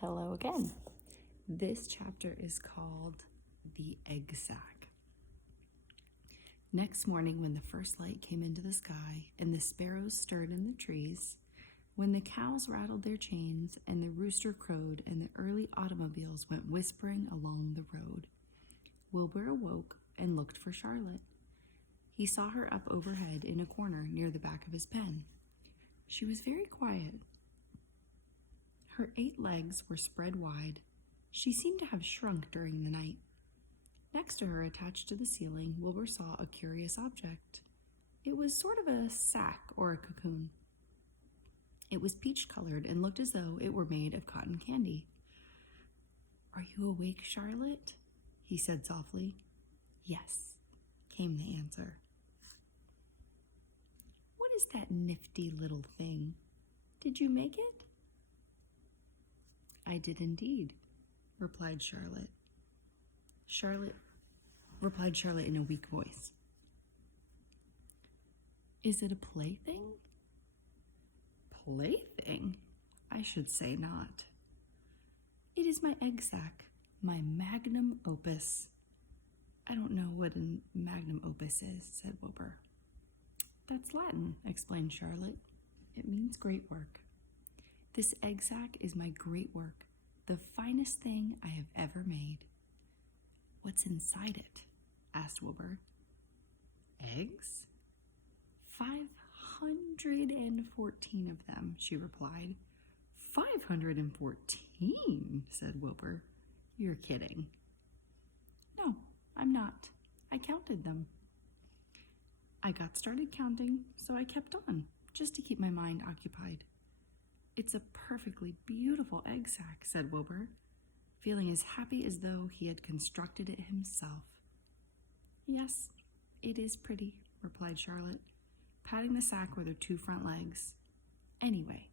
Hello again. This chapter is called The Egg Sac. Next morning, when the first light came into the sky and the sparrows stirred in the trees, when the cows rattled their chains and the rooster crowed and the early automobiles went whispering along the road, Wilbur awoke and looked for Charlotte. He saw her up overhead in a corner near the back of his pen. She was very quiet. Her 8 legs were spread wide. She seemed to have shrunk during the night. Next to her, attached to the ceiling, Wilbur saw a curious object. It was sort of a sack or a cocoon. It was peach-colored and looked as though it were made of cotton candy. "Are you awake, Charlotte?" he said softly. "Yes," came the answer. "What is that nifty little thing? Did you make it?" "I did indeed," replied Charlotte. Charlotte in a weak voice. "Is it a plaything?" "Plaything? I should say not. It is my egg sac, my magnum opus." "I don't know what a magnum opus is," said Wilbur. "That's Latin," explained Charlotte. "It means great work. This egg sac is my great work, the finest thing I have ever made." "What's inside it?" asked Wilbur. "Eggs? 514 of them," she replied. 514, said Wilbur. "You're kidding." "No, I'm not. I counted them. I got started counting, so I kept on, just to keep my mind occupied." "It's a perfectly beautiful egg sac," said Wilbur, feeling as happy as though he had constructed it himself. "Yes, it is pretty," replied Charlotte, patting the sack with her 2 front legs. "Anyway,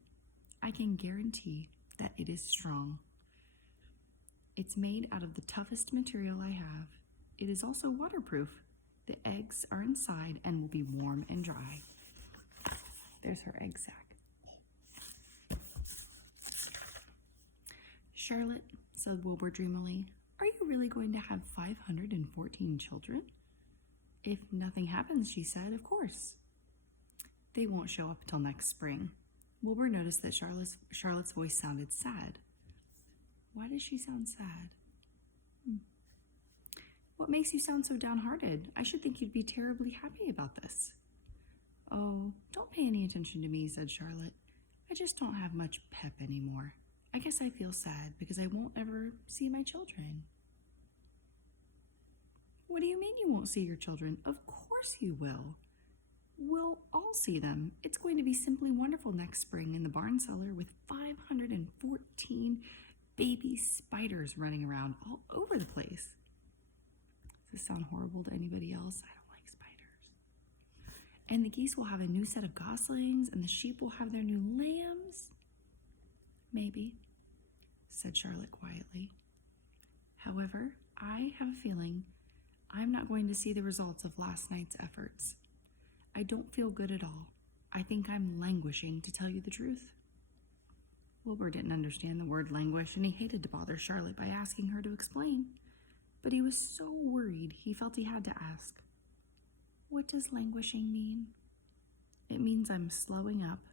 I can guarantee that it is strong. It's made out of the toughest material I have. It is also waterproof. The eggs are inside and will be warm and dry." There's her egg sac. "Charlotte," said Wilbur dreamily, "are you really going to have 514 children?" "If nothing happens," she said, "of course." "They won't show up till next spring." Wilbur noticed that Charlotte's voice sounded sad. Why does she sound sad? "What makes you sound so downhearted? I should think you'd be terribly happy about this." "Oh, don't pay any attention to me," said Charlotte. "I just don't have much pep anymore. I guess I feel sad because I won't ever see my children." "What do you mean you won't see your children? Of course you will. We'll all see them. It's going to be simply wonderful next spring in the barn cellar with 514 baby spiders running around all over the place." Does this sound horrible to anybody else? I don't like spiders. "And the geese will have a new set of goslings, and the sheep will have their new lambs." "Maybe," said Charlotte quietly. "However, I have a feeling I'm not going to see the results of last night's efforts. I don't feel good at all. I think I'm languishing, to tell you the truth." Wilbur didn't understand the word languish, and he hated to bother Charlotte by asking her to explain. But he was so worried he felt he had to ask. "What does languishing mean?" "It means I'm slowing up,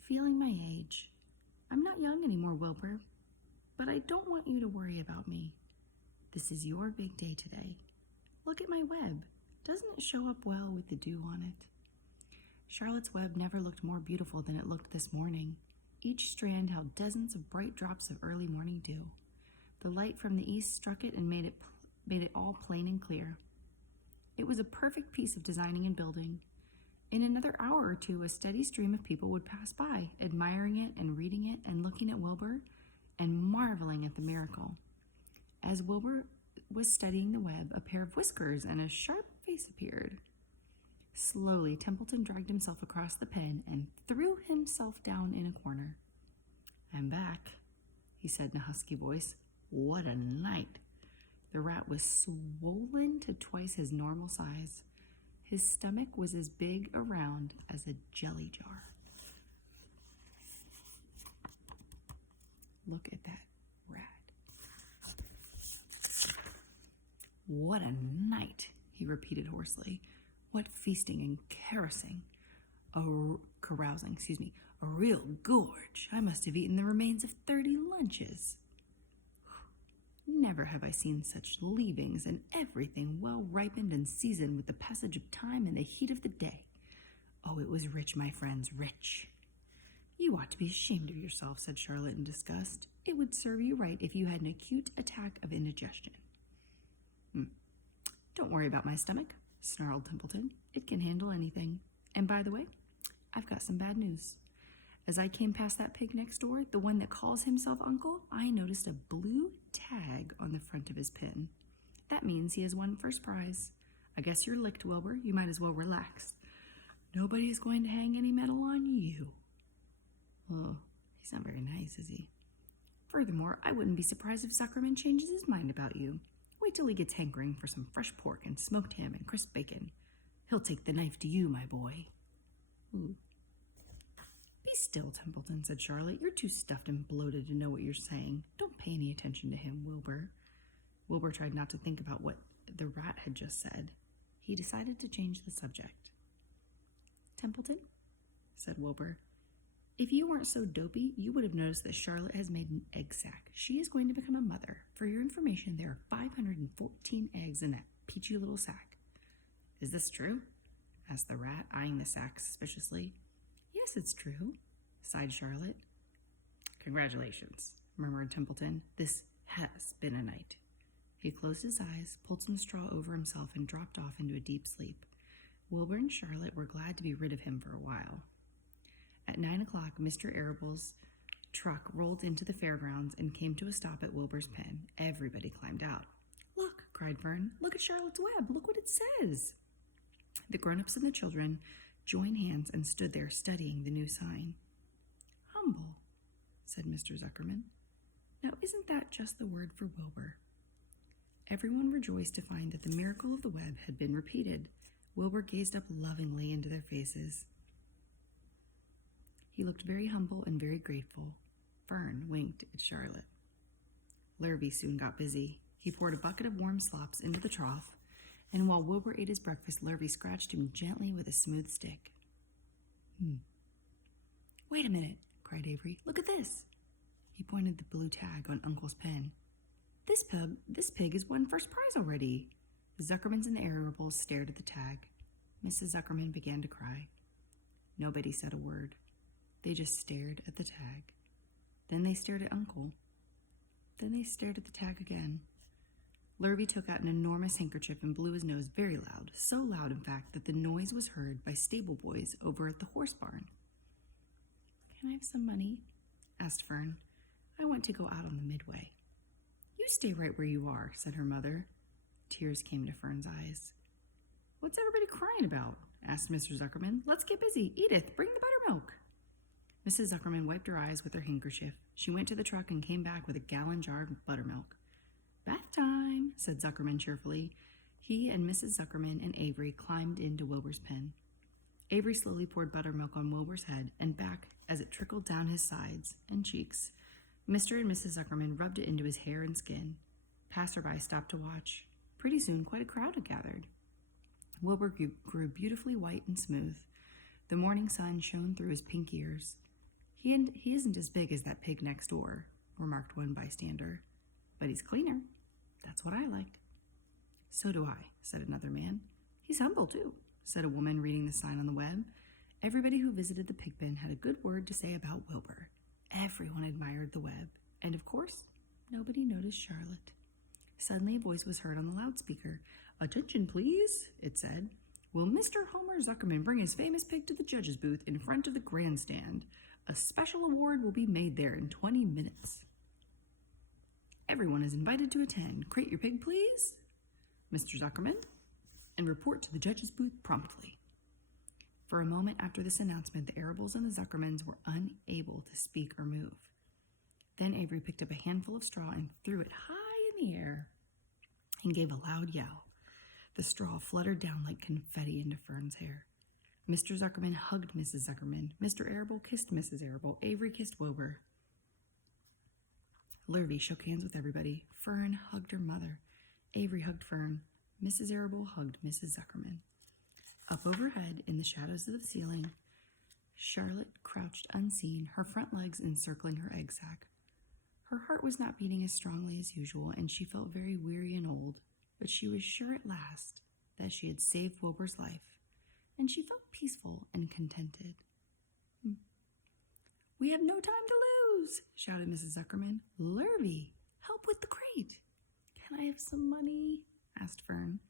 feeling my age. I'm not young anymore, Wilbur, but I don't want you to worry about me. This is your big day today. Look at my web. Doesn't it show up well with the dew on it?" Charlotte's web never looked more beautiful than it looked this morning. Each strand held dozens of bright drops of early morning dew. The light from the east struck it and made it all plain and clear. It was a perfect piece of designing and building. In another hour or two, a steady stream of people would pass by, admiring it and reading it and looking at Wilbur and marveling at the miracle. As Wilbur was studying the web, a pair of whiskers and a sharp face appeared. Slowly, Templeton dragged himself across the pen and threw himself down in a corner. "I'm back," he said in a husky voice. "What a night!" The rat was swollen to twice his normal size. His stomach was as big around as a jelly jar. Look at that rat. What a night, he repeated hoarsely. What feasting and carousing. Carousing. A real gorge. I must have eaten the remains of 30 lunches. Never have I seen such leavings, and everything well ripened and seasoned with the passage of time and the heat of the day. Oh, it was rich, my friends, rich. You ought to be ashamed of yourself, said Charlotte in disgust. It would serve you right if you had an acute attack of indigestion. Don't worry about my stomach, snarled Templeton. It can handle anything. And by the way, I've got some bad news. As I came past that pig next door, the one that calls himself Uncle, I noticed a blue tag on the front of his pen. That means he has won first prize. I guess you're licked, Wilbur. You might as well relax. Nobody's going to hang any medal on you. Oh, he's not very nice, is he? Furthermore, I wouldn't be surprised if Zuckerman changes his mind about you. Wait till he gets hankering for some fresh pork and smoked ham and crisp bacon. He'll take the knife to you, my boy. Ooh. Be still, Templeton, said Charlotte. You're too stuffed and bloated to know what you're saying. Don't pay any attention to him, Wilbur. Wilbur tried not to think about what the rat had just said. He decided to change the subject. Templeton, said Wilbur, if you weren't so dopey, you would have noticed that Charlotte has made an egg sac. She is going to become a mother. For your information, there are 514 eggs in that peachy little sack. Is this true? Asked the rat, eyeing the sack suspiciously. Yes, it's true, sighed Charlotte. Congratulations, murmured Templeton. This has been a night. He closed his eyes, pulled some straw over himself, and dropped off into a deep sleep. Wilbur and Charlotte were glad to be rid of him for a while. At 9 o'clock, Mr. Arable's truck rolled into the fairgrounds and came to a stop at Wilbur's pen. Everybody climbed out. Look, cried Fern. Look at Charlotte's web. Look what it says. The grown-ups and the children joined hands and stood there studying the new sign. Humble, said Mr. Zuckerman. Now, isn't that just the word for Wilbur? Everyone rejoiced to find that the miracle of the web had been repeated. Wilbur gazed up lovingly into their faces. He looked very humble and very grateful. Fern winked at Charlotte. Lurvy soon got busy. He poured a bucket of warm slops into the trough, and while Wilbur ate his breakfast, Lurvy scratched him gently with a smooth stick. Wait a minute, cried Avery. Look at this. He pointed the blue tag on Uncle's pen. This pig has won first prize already. The Zuckermans and the Arables stared at the tag. Mrs. Zuckerman began to cry. Nobody said a word. They just stared at the tag. Then they stared at Uncle. Then they stared at the tag again. Lurvy took out an enormous handkerchief and blew his nose very loud, so loud, in fact, that the noise was heard by stable boys over at the horse barn. Can I have some money? Asked Fern. I want to go out on the midway. You stay right where you are, said her mother. Tears came to Fern's eyes. What's everybody crying about? Asked Mr. Zuckerman. Let's get busy. Edith, bring the buttermilk. Mrs. Zuckerman wiped her eyes with her handkerchief. She went to the truck and came back with a gallon jar of buttermilk. Bath time, said Zuckerman cheerfully. He and Mrs. Zuckerman and Avery climbed into Wilbur's pen. Avery slowly poured buttermilk on Wilbur's head and back as it trickled down his sides and cheeks. Mr. and Mrs. Zuckerman rubbed it into his hair and skin. Passerby stopped to watch. Pretty soon, quite a crowd had gathered. Wilbur grew beautifully white and smooth. The morning sun shone through his pink ears. He isn't as big as that pig next door, remarked one bystander. But he's cleaner. That's what I like. So do I, said another man. He's humble, too, said a woman reading the sign on the web. Everybody who visited the pig pen had a good word to say about Wilbur. Everyone admired the web. And, of course, nobody noticed Charlotte. Suddenly a voice was heard on the loudspeaker. Attention, please, it said. Will Mr. Homer Zuckerman bring his famous pig to the judge's booth in front of the grandstand? A special award will be made there in 20 minutes. Everyone is invited to attend. Crate your pig, please, Mr. Zuckerman, and report to the judge's booth promptly. For a moment after this announcement, the Arables and the Zuckermans were unable to speak or move. Then Avery picked up a handful of straw and threw it high in the air and gave a loud yell. The straw fluttered down like confetti into Fern's hair. Mr. Zuckerman hugged Mrs. Zuckerman. Mr. Arable kissed Mrs. Arable. Avery kissed Wilbur. Lurvy shook hands with everybody. Fern hugged her mother. Avery hugged Fern. Mrs. Arable hugged Mrs. Zuckerman. Up overhead, in the shadows of the ceiling, Charlotte crouched unseen, her front legs encircling her egg sac. Her heart was not beating as strongly as usual, and she felt very weary and old, but she was sure at last that she had saved Wilbur's life, and she felt peaceful and contented. "We have no time to lose," shouted Mrs. Zuckerman. "Lurvy, help with the crate." "Can I have some money?" asked Fern.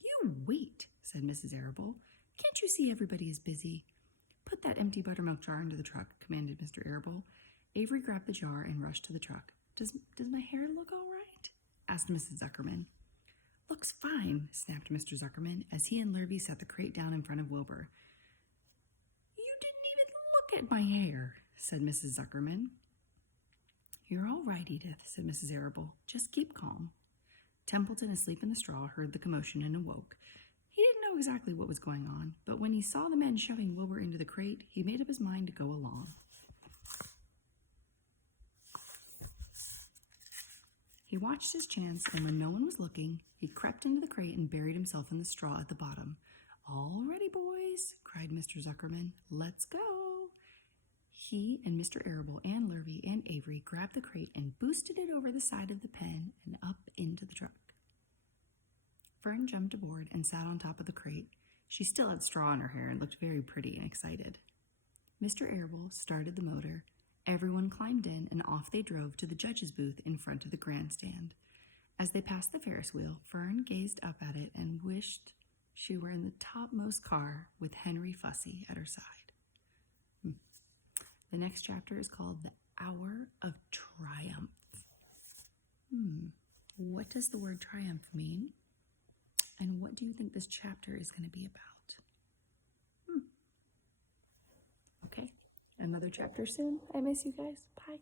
"You wait," said Mrs. Arable. "Can't you see everybody is busy?" "Put that empty buttermilk jar into the truck," commanded Mr. Arable. Avery grabbed the jar and rushed to the truck. Does my hair look all right?" asked Mrs. Zuckerman. "Looks fine," snapped Mr. Zuckerman as he and Lurvy set the crate down in front of Wilbur. "You didn't even look at my hair," said Mrs. Zuckerman. "You're all right, Edith," said Mrs. Arable. "Just keep calm." Templeton, asleep in the straw, heard the commotion and awoke. He didn't know exactly what was going on, but when he saw the men shoving Wilbur into the crate, he made up his mind to go along. He watched his chance, and when no one was looking, he crept into the crate and buried himself in the straw at the bottom. "All ready, boys," cried Mr. Zuckerman. "Let's go." He and Mr. Arable and Lurvy and Avery grabbed the crate and boosted it over the side of the pen and up into the truck. Fern jumped aboard and sat on top of the crate. She still had straw in her hair and looked very pretty and excited. Mr. Arable started the motor. Everyone climbed in, and off they drove to the judge's booth in front of the grandstand. As they passed the Ferris wheel, Fern gazed up at it and wished she were in the topmost car with Henry Fussy at her side. The next chapter is called The Hour of Triumph. What does the word triumph mean? And what do you think this chapter is going to be about? Okay, another chapter soon. I miss you guys. Bye.